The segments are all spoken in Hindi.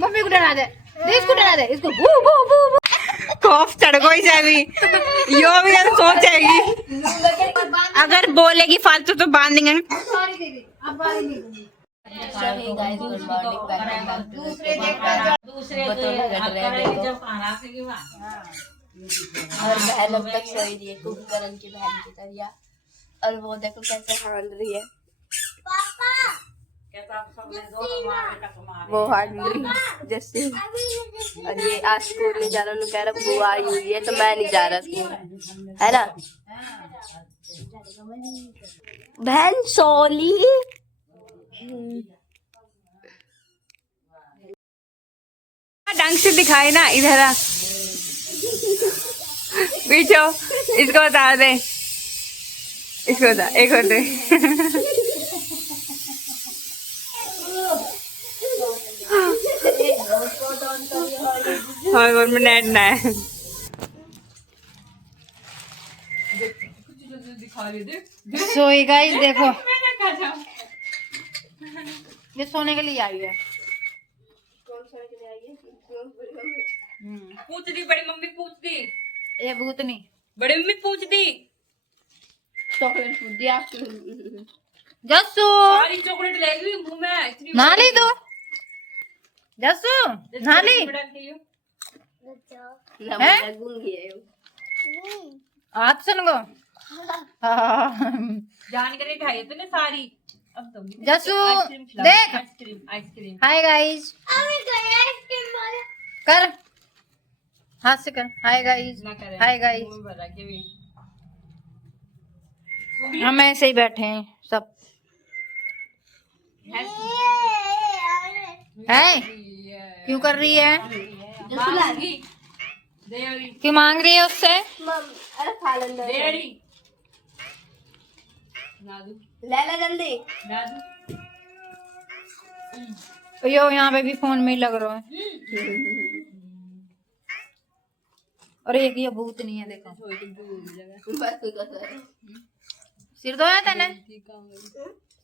मम्मी को डरा दे, इसको डरा दे, इसको बू बू बू बू। खौफ चढ़ गई जाएगी यो भी अब सोचेगी अगर बोलेगी फालतू तो बांध देंगे। सॉरी दीदी, अब बारी नहीं दूंगी। सही guys, good morning, welcome back to दूसरे और बहन अब तक सोई रही है कुंभकर्ण की बहन की तरह। और वो देखो कैसे हाल रही है, वो हाल रही जैसे। और ये आज स्कूल नहीं जा रहा, उन्होंने कह रहा बुआ आई हुई है तो मैं नहीं जा रहा स्कूल, है ना बहन सोली। ढंग से दिखाई ना, इधर आ पीछो, इसको बता दे, इसको बता, एक और दे। और नेट ना है। सोई गाइस देखो, ये सोने के लिए आई है। पूछ दी बड़ी मम्मी, पूछ दी ये भूतनी बड़ी मम्मी, पूछ दी चॉकलेट फूड दिया जस्सू, सारी चॉकलेट ले ली मुंह में, इतनी ना ली तू जस्सू, ना ली हैं? गूंगी है आप सुन गो। जान कर खाई तूने सारी। अब तुम जस्सू आइसक्रीम खिलाओ, देख, आइसक्रीम हाय गाइस कर, हाथ से कर, हाय गाइस, ना करे, हाय गाइस। मुंह में भर के भी। हम ऐसे ही बैठे हैं सब है। क्यों कर रही है, क्यों मांग रही है उससे? अरे खा लेना, ले ले जल्दी। यो यहाँ पे भी फोन में ही लग रहा है। और एक ये भूत नहीं है, देखो सिर धोया तेने,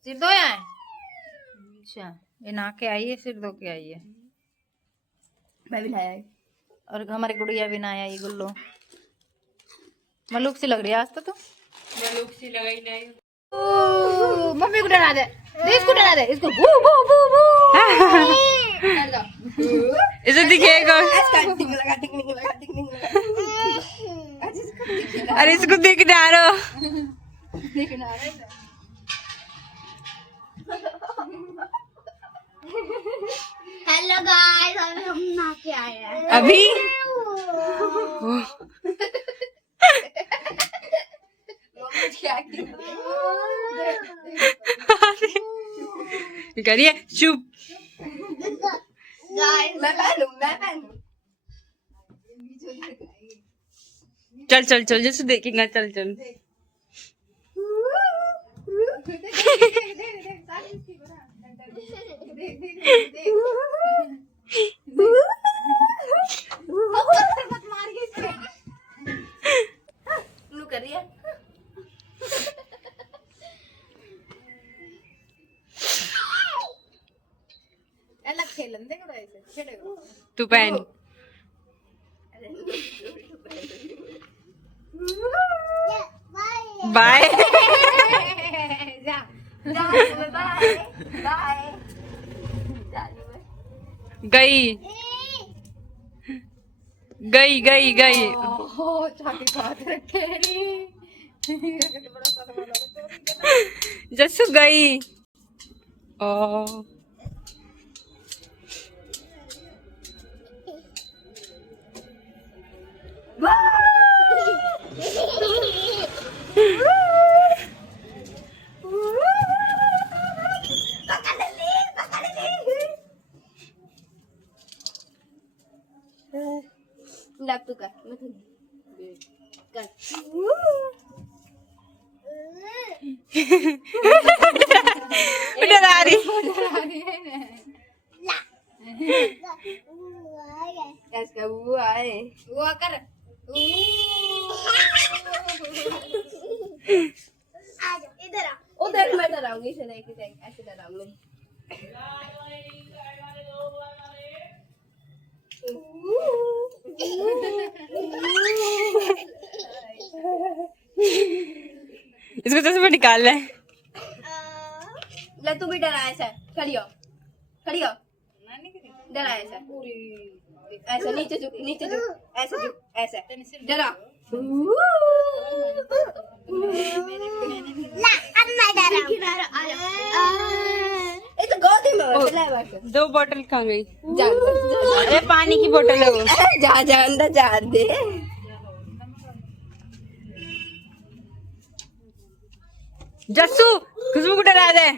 सिर धोया है? अच्छा, ये नहा के आई है, सिर धो के आई है। मैं भी लाया है। और हमारी गुड़िया भी नहाया, ये गुल्लो मलूक सी लग रही है आज तो तू। मलूक सी लगाई नहीं। मम्मी को डरा दे, इसको डरा दे, इसको बू बू बू बू। इसे दिखेगा, अरे इसको देख डालो। हेलो गाइस, अभी हम नहा के आए हैं। अभी करिए चुप। मैं पहनूं। चल चल चल, जैसे देखेगा, चल चल। कर रही है तू पहन। बाय गई गई गई गई। जसू गई। ओ तू कर डरा रही। वो कर इधर आ, उधर मैं डराऊंगी, ऐसे डराऊंगी। उसको चश्मा निकाल ले। ले तू भी डरा ऐसा, खड़ी हो डरा ऐसा, ऐसा नीचे झुक ऐसा झुक ऐसा डरा। ये तो गोदी में बैठ। 2 बोतल कहाँ गई? जा अरे पानी की बोतल है वो। जा अंदर जा दे। जस्सू खुशबू को डरा दे।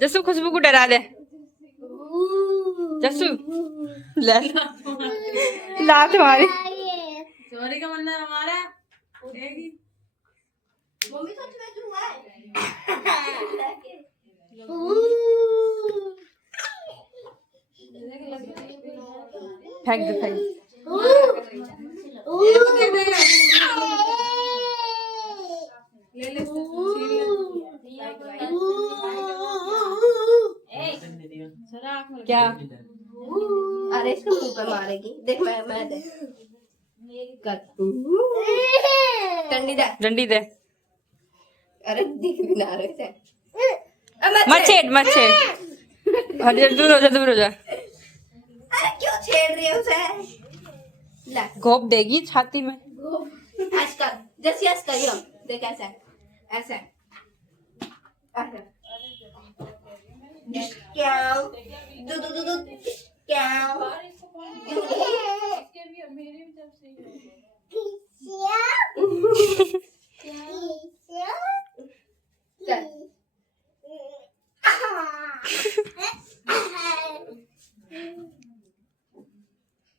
जस्सू खुशबू को डरा दे। जस्सू लात हमारी। सॉरी का मतलब हमारा मम्मी तो तुम्हें क्यों है? फेंक दे फेंक। क्या? अरे इसको मुंह पे मारेगी, देख मैं दे कर डंडी दे। अरे दिख भी ना रहे थे। मत छेड़। अरे दूर हो जा। अरे क्यों छेड़ रही है उसे? ला घोप देगी छाती में। आजकल जैसे ऐसा करियो, देख ऐसा क्या दू क्या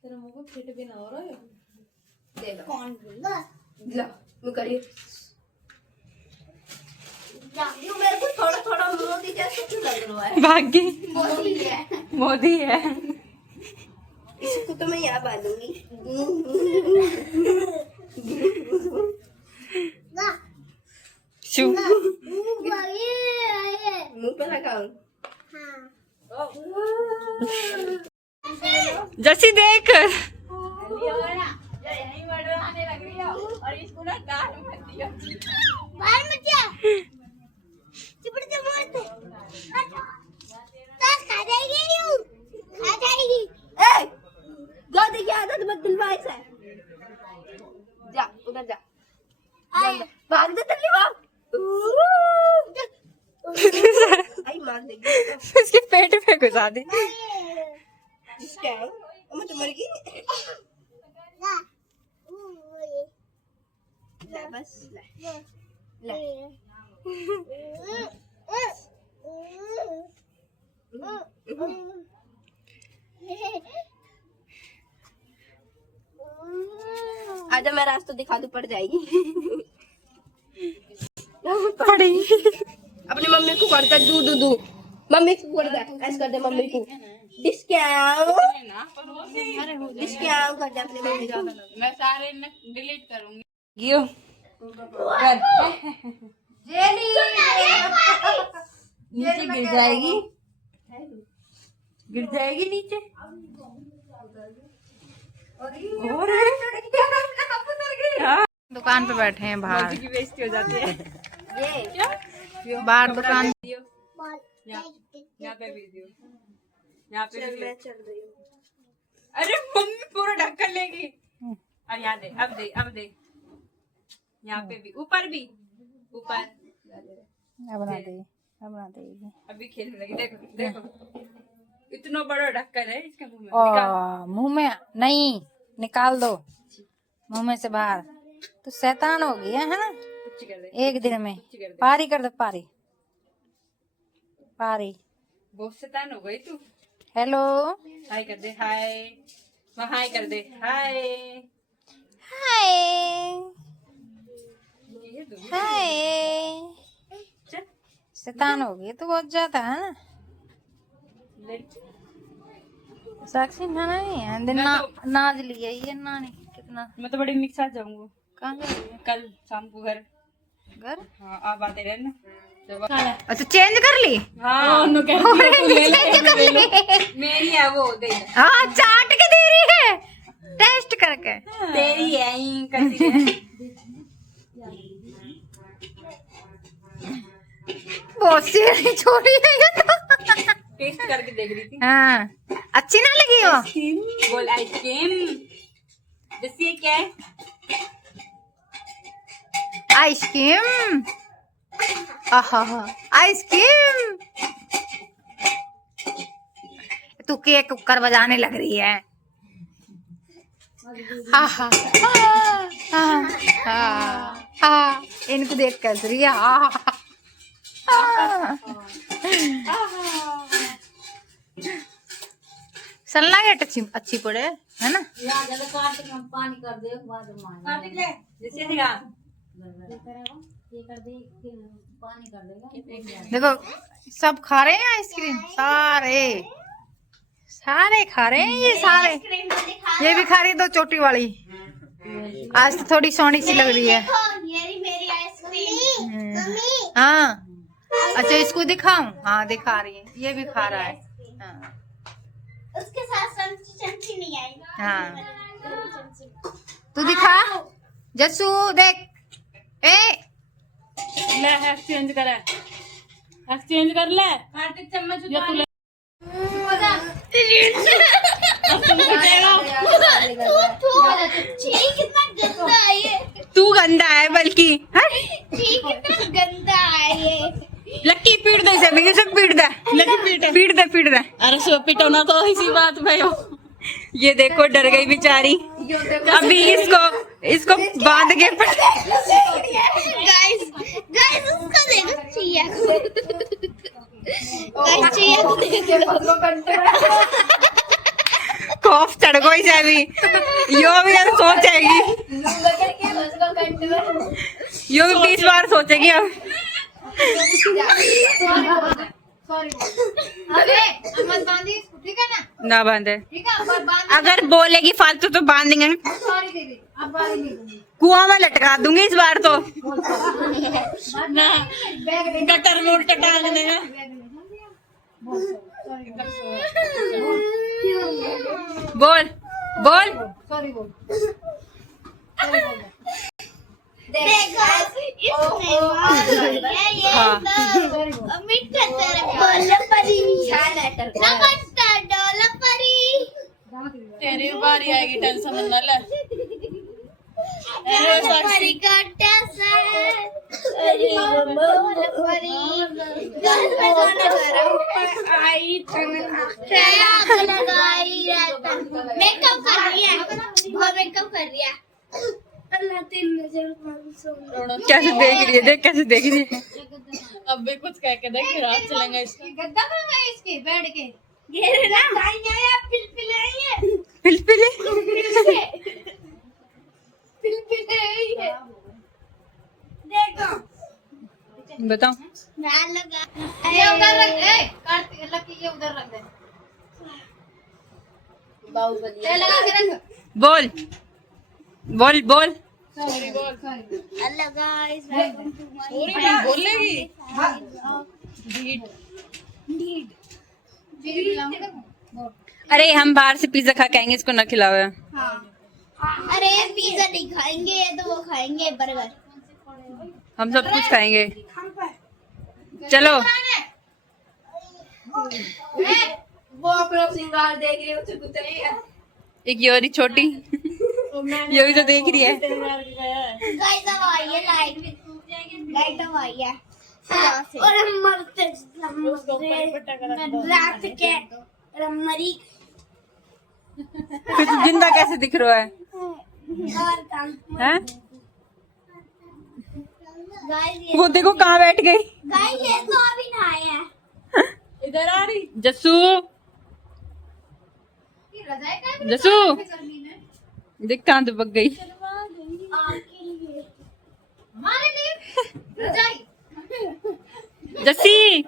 तेरा मुंह फिट भी ना हो रहा है। दे दो कौन ला मैं करिए मेरे को थोड़ा मोदी जैसा क्यों लग रहा है? भागी मोदी है। मोदी है। इसको तो मैं यहाँ बांधूंगी। शू मुंह पे लगाऊं? जैसी देख। गोदी की आदत मत दिलवा इसे। जा उधर जा भाग दे तल्ली भाग। आई मार देगी उसके पेट पे घुसा दे। जिसका मैं तो मर गई। ले बस ले आजा मैं रास्ता दिखा दूं, पड़ जाएगी। पड़ी। अपनी मम्मी को करता दू मम्मी को करता ऐसे कर दे मम्मी को डिस्काउंट कर दे अपनी मम्मी को। मैं सारे डिलीट करूंगी। गियो कर। नीचे गिर जाएगी नीचे। और दुकान पे बैठे हैं बाहर। की बेइज्जती हो जाती है। ये बाहर दुकान यहाँ पे भी दियो। यहाँ पे चल भी मैं दियो। चल रही हूँ। अरे मम्मी पूरा ढक्कन लेगी। अब यहाँ दे अब दे यहाँ पे भी ऊपर बना देगी। अभी खेलने लगी। देखो इतना बड़ा ढक्कन है इसके मुंह में। मुंह में नहीं निकाल दो, मुंह में से बाहर। तो शैतान हो गया है ना कुछ कर दे। एक दिन में। कुछ कर दे। पारी कर दो पारी। बहुत शैतान हो गई तू। हेलो हाय कर दे हाय। हाय कर दे हाय। हाय ये दो। हाय। चल शैतान हो गई तो बहुत ज्यादा है ना। ले। साक्षी नाना नहीं है दिन नाज लिया ये नानी कितना। मैं तो बड़ी मिक्स आ जाऊंगा। कहाँ जा रही है? कल शाम को घर। हाँ आप आते रहना। अच्छा चेंज कर ली। हाँ मेरी है वो दे। हाँ चाट के दे रही है टेस्ट करके। तेरी है करती है। बहुत सी छोटी है ये तो। टेस्ट करके देख रही थी। हाँ, अच्छी ना लगी वो? बोल आइसक्रीम। जैसे क्या है? आइसक्रीम। आहा, आइसक्रीम। तू केक कुकर बजाने लग रही है। आहा, इनको देख कर रही है। सल्ला गेट अच्छी पड़े है ना। देखो सब खा रहे हैं आइसक्रीम, सारे सारे खा रहे हैं ये सारे। ये भी खा रही है 2 चोटी वाली। आज तो थोड़ी सोनी सी लग रही है। मेरी आइसक्रीम। हाँ अच्छा, इसको दिखाऊं? हाँ दिखा रही है, ये भी खा रहा है। हाँ, उसके साथ चमची नहीं आई। हाँ तू दिखा जस्सू, देख। ए ले एक्सचेंज कर ले। कार्तिक चम्मच या तू ले। कितना गंदा है ये। तू गंदा है बल्कि। कितना गंदा है ये। लक्की पीट दे इसे, मुझे सब पीट दे। लक्की पीट दे। अरे सो पिटोना तो इसी बात में हो। ये देखो डर गई बेचारी। अभी इसको बांध के गाइस उसको देखो, चिया गाइस चिया को देखो। खौफ चढ़ गई से अभी। यो भी अब सोचेगी, यो भी 20 बार सोचेगी अब। अबे मत बांधी इसको, ठीक है ना बांधे। ठीक है, पर बांध। अगर बोलेगी फालतू तो बांध देंगे। सॉरी दीदी, अब बांध नहीं दूंगी। कुआं में लटका दूंगी इस बार तो। ना गटर में उल्टा टांग देना। बोल सॉरी बोल। देखो इसमें ये हाँ। मीठा तेरे डोलपरी नमस्कार डोलपरी। तेरी बारी आएगी, टेंशन मत ले। डोलपरी का टेंशन डोलपरी गल में गाना गा रहा हूँ। आई ट्रैक लगाई रहता, मेकअप कर रही है, बहुत मेकअप कर रही है। अल्लाह तेरी नजर कैसे देख रही है, देख कैसे देख रही है। अब भी कुछ कह के देख, रात चलेंगे इसका। गद्दा में है इसके बेड के। घेरे ना आइए पिलपिले आइए पिलपिली पिलपिले आइए। देखो बताओ। मैं लगा ये उधर रख, कार्तिक लकी ये उधर रख दे। बाहुबली ये लगा के रख। बोल सॉरी बोल। अल्लाह गाइस वेलकम टू माय बोलेगी। अरे हम बाहर से पिज्जा खा के आएंगे, इसको ना खिलाओ। अरे ये पिज्जा नहीं खाएंगे, ये तो वो खाएंगे बर्गर। हम सब कुछ खाएंगे, चलो। वो अपना सिंगार देख रही हो एक योरी छोटी ये भी तो देख रही है। गाइस अब आई है लाइट अब आई है और हम मरते रात के मरी कुछ जिंदा कैसे दिख रहा है हैं? गाइस वो देखो कहाँ बैठ गई। ये तो अभी नहाए हैं। इधर आ रही जस्सू। देख कहाँ दुबक गई। हमारे लिए रजाई। जस्सी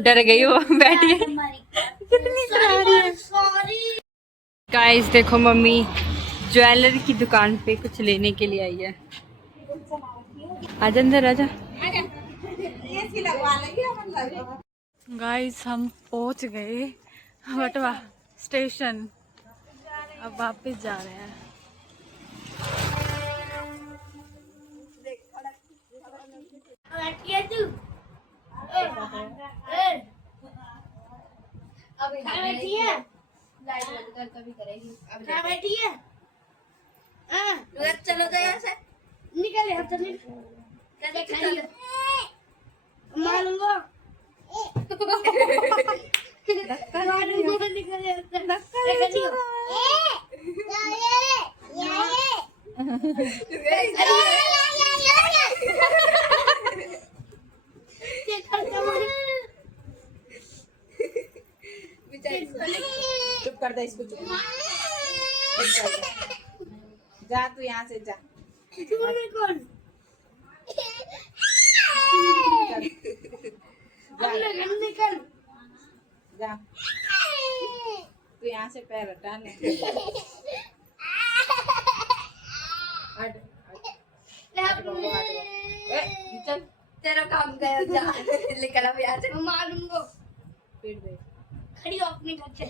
डर गई वो, बैठी है। कितनी प्यारी है। गाइस देखो मम्मी ज्वेलरी की दुकान पे कुछ लेने के लिए आई है। आजा अंदर आजा। गाइस हम पहुंच गए वटवा स्टेशन, अब वापस जा रहे हैं। बैठी है लाइट बंद कर कभी करेगी अब क्या बैठी है हां चलो तो यहाँ से निकल यहाँ से निकल कैसे खड़ी है मारूंगा मारूंगा निकल यहाँ से खड़ी हो चुप कर दे इसको, चुप जा तू यहाँ से जा। कौन निकल जा तू यहाँ से पैर हटा ले। हट हट चल, तेरा काम गया जा निकल अब यहाँ से मारूंगा पीट दे। खड़ी हो अपने घर से